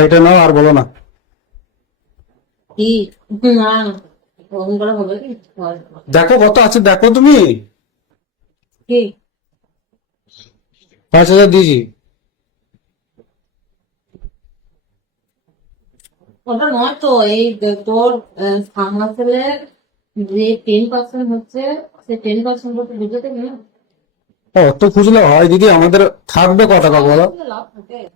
এটা নাও আর বলো না। দেখো কত আছে দেখো তুমি। পাঁচ হাজার দিয়েছি ওটা নয় তো এই তোর যে টেন পার্সেন্ট হচ্ছে সেই টেন পার্সেন্ট করতে বুঝে দেবে না ও, খুঁজলে হয় দিদি আমাদের থাকবে কত টাকা বলো? লাভ থাকে। ফার্মাসি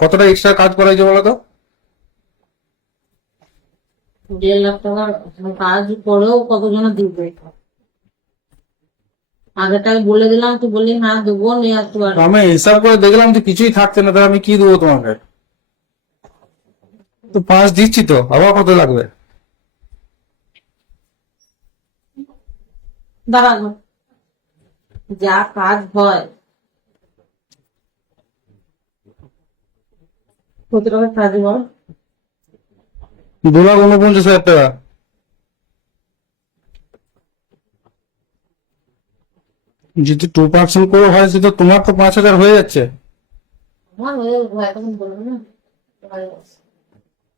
কতটা এক্সট্রা কাজ করা হয়েছে বলো তো? দেড় লাখ টাকার কাজ করেও কতজন দিবে? আগেটাই বলে দিলাম তুই বললি হ্যাঁ দেবো নিয়ে আসতে পারব। আমি হিসাব করে দেখলাম যে কিছুই থাকছে না তাহলে আমি কি দেবো তোমাকে? তো পাঁচ দিচ্ছি তো আবার কত লাগবে? দাঁড়ানো যা কাজ হয় কত টাকা কাজ বল দু লাখ উনপঞ্চাশ হাজার টাকা। যদি টু পার্সেন্ট করে হয় সেটা তোমার তো পাঁচ হাজার হয়ে যাচ্ছে। আমার হয়ে এখন বলব না।